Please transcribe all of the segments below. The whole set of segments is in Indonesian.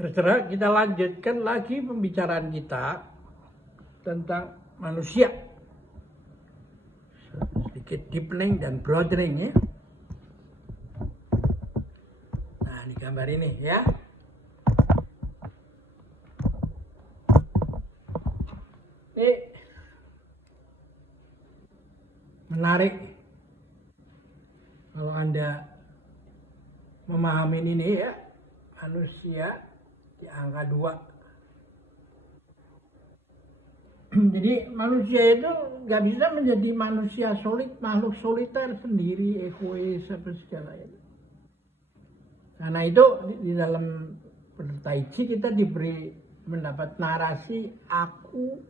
Terserah, kita lanjutkan lagi pembicaraan kita tentang manusia. Sedikit deepening dan broadening ya. Nah, di gambar ini ya. Ini menarik kalau Anda memahami ini ya, manusia di angka 2. Jadi manusia itu nggak bisa menjadi manusia makhluk soliter sendiri, egois apa segala itu. Karena itu di dalam Tai Chi kita diberi mendapat narasi aku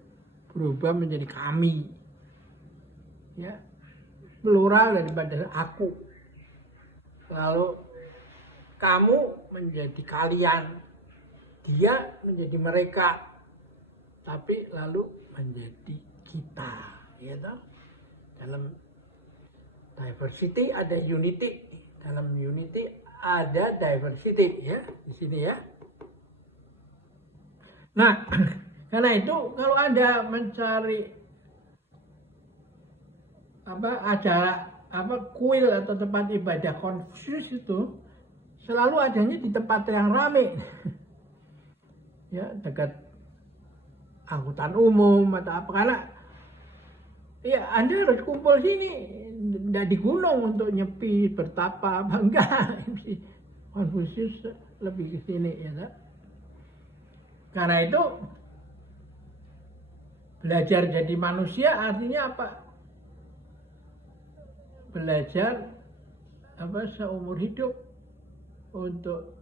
berubah menjadi kami, ya, plural daripada aku. Lalu kamu menjadi kalian, dia menjadi mereka, tapi lalu menjadi kita, ya toh? Dalam diversity ada unity, dalam unity ada diversity, ya di sini ya. Nah, karena itu kalau Anda mencari acara kuil atau tempat ibadah Konfusius itu selalu adanya di tempat yang ramai. Ya, dekat angkutan umum atau apa, karena ya Anda harus kumpul sini, tidak di gunung untuk nyepi bertapa apa enggak. Konfusius lebih ke sini ya tak? Karena itu belajar jadi manusia artinya apa? Belajar seumur hidup untuk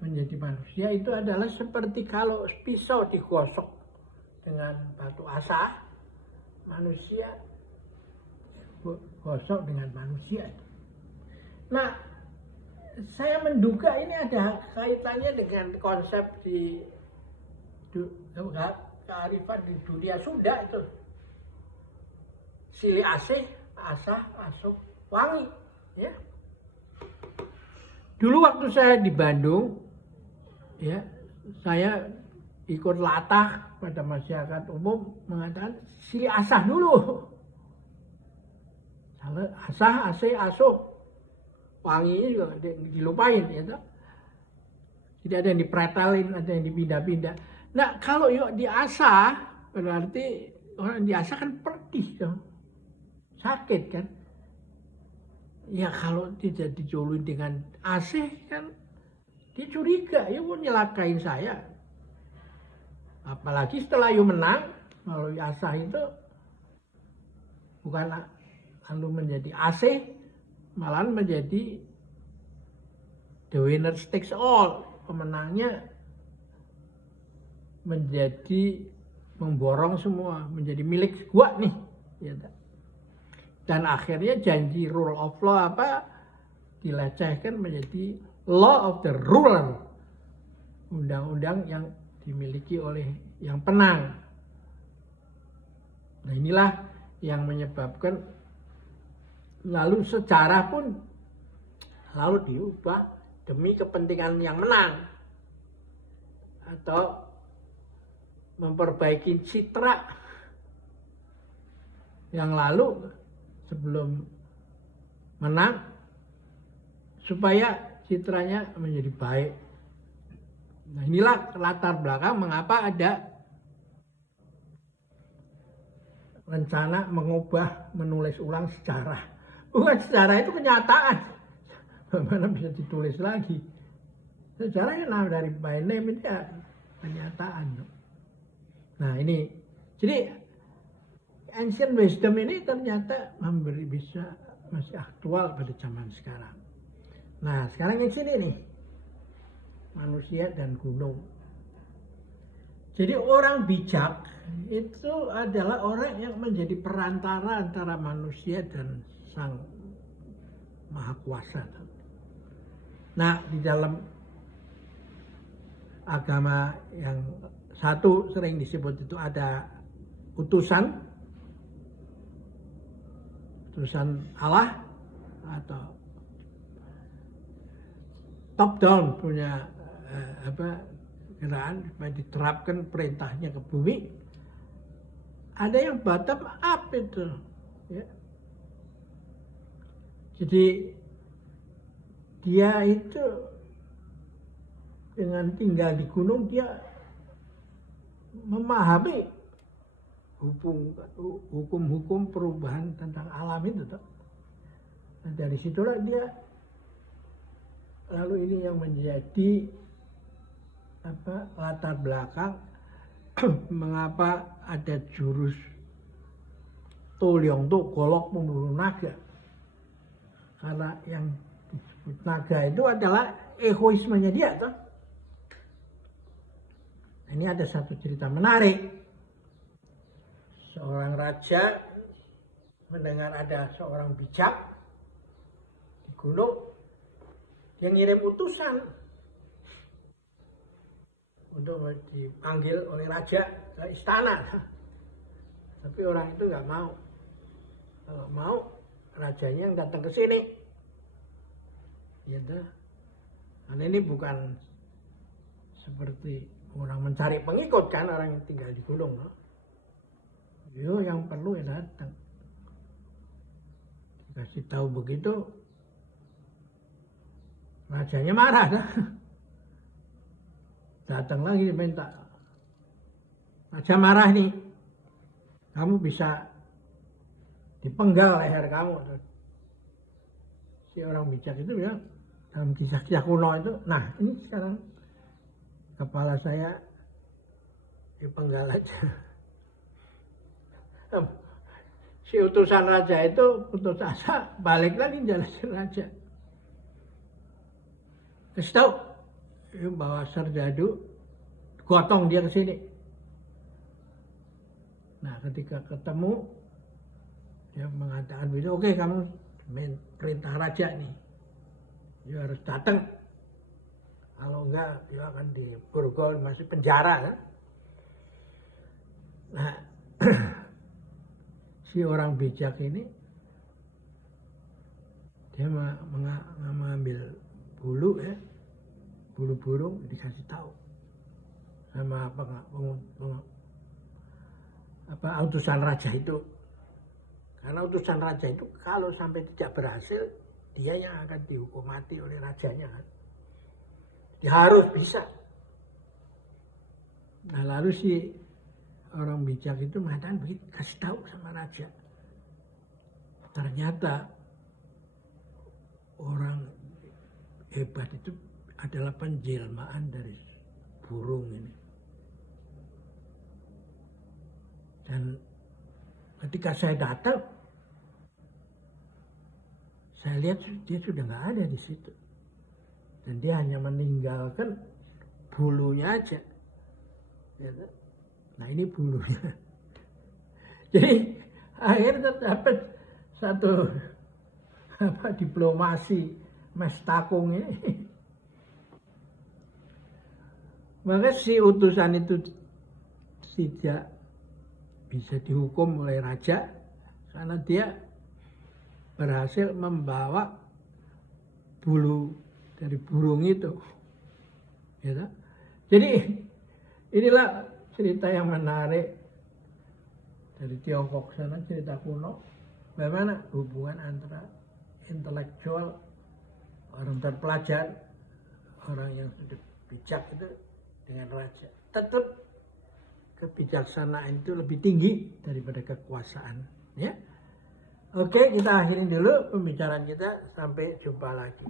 menjadi manusia itu adalah seperti kalau pisau digosok dengan batu asah, manusia gosok dengan manusia. Nah, saya menduga ini ada kaitannya dengan konsep di kearifan di dunia Sunda itu. Sili asih, asah, asuh, wangi, ya. Dulu waktu saya di Bandung, ya, saya ikut latah pada masyarakat umum mengatakan sili asah dulu. Asah, asih, asuh, wanginya juga dilupain, ya toh. Tidak ada yang dipretelin, ada yang dipindah-pindah. Nah, kalau yuk diasah, berarti orang diasah kan perih dong. Sakit kan. Ya kalau tidak dijolin dengan asih kan dia curiga, ya mau nyelakain saya. Apalagi setelah you menang, kalau asah itu bukan lalu menjadi asih, malah menjadi the winner takes all. Pemenangnya menjadi memborong semua, menjadi milik gua nih. Ya, dan akhirnya janji rule of law dilecehkan menjadi law of the ruler, undang-undang yang dimiliki oleh yang penang. Nah, inilah yang menyebabkan lalu sejarah pun lalu diubah demi kepentingan yang menang atau memperbaiki citra yang lalu sebelum menang supaya citranya menjadi baik. Nah, inilah latar belakang mengapa ada rencana menulis ulang sejarah. Bukan sejarah itu kenyataan. Bagaimana bisa ditulis lagi? Sejarahnya dari by name itu ya kenyataan. Nah, ini jadi ancient wisdom ini ternyata masih aktual pada zaman sekarang. Nah, sekarang yang sini nih, manusia dan gunung. Jadi orang bijak itu adalah orang yang menjadi perantara antara manusia dan Sang Maha Kuasa. Nah, di dalam agama yang satu sering disebut itu ada utusan Allah atau top down punya gerakan supaya diterapkan perintahnya ke bumi. Ada yang bottom up itu, ya. Jadi dia itu dengan tinggal di gunung dia memahami hukum-hukum perubahan tentang alam itu. Nah, dari situlah dia, lalu ini yang menjadi latar belakang mengapa ada jurus Tolyong tuh golok pemburu naga. Karena yang disebut naga itu adalah egoismenya dia toh. Ini ada satu cerita menarik. Seorang raja mendengar ada seorang bijak di gunung, dia ngirim utusan untuk dipanggil oleh raja ke istana. Tapi orang itu nggak mau. Kalau mau, rajanya yang datang ke sini. Gitu. Karena ini bukan seperti orang mencari pengikut kan, orang yang tinggal di gunung. No? Yo, yang perlu ya datang. Dikasih tahu begitu, rajanya marah. Nah. Datang lagi minta, raja marah nih, kamu bisa dipenggal leher kamu. Si orang bijak itu bilang, dalam kisah-kisah kuno itu, nah ini sekarang kepala saya dipenggal aja. Si utusan raja itu putus asa, balik lagi jelasin raja. Kasih tahu, bawa Serdadu, gotong dia ke sini. Nah, ketika ketemu, dia mengatakan begitu, oke, kamu perintah raja nih, dia harus datang. Kalau enggak, dia akan diborgol, masih penjara kan. Nah, si orang bijak ini, dia mengambil bulu ya, bulu burung, dikasih tahu sama utusan raja itu. Karena utusan raja itu kalau sampai tidak berhasil, dia yang akan dihukum mati oleh rajanya kan. Dia harus bisa. Nah, lalu si orang bijak itu mengatakan begitu, kasih tahu sama raja. Ternyata orang hebat itu adalah penjelmaan dari burung ini. Dan ketika saya datang, saya lihat dia sudah nggak ada di situ. Dan dia hanya meninggalkan bulunya aja. Nah, ini bulunya. Jadi akhirnya terdapat satu diplomasi Mas Takung ini. Maka si utusan itu tidak bisa dihukum oleh raja karena dia berhasil membawa bulu dari burung itu. Gitu. Jadi inilah cerita yang menarik dari Tiongkok sana, cerita kuno, bagaimana hubungan antara intelektual, orang terpelajar, orang yang sudah bijak itu dengan raja. Tetap kebijaksanaan itu lebih tinggi daripada kekuasaan. Ya. Oke, kita akhirin dulu pembicaraan kita. Sampai jumpa lagi.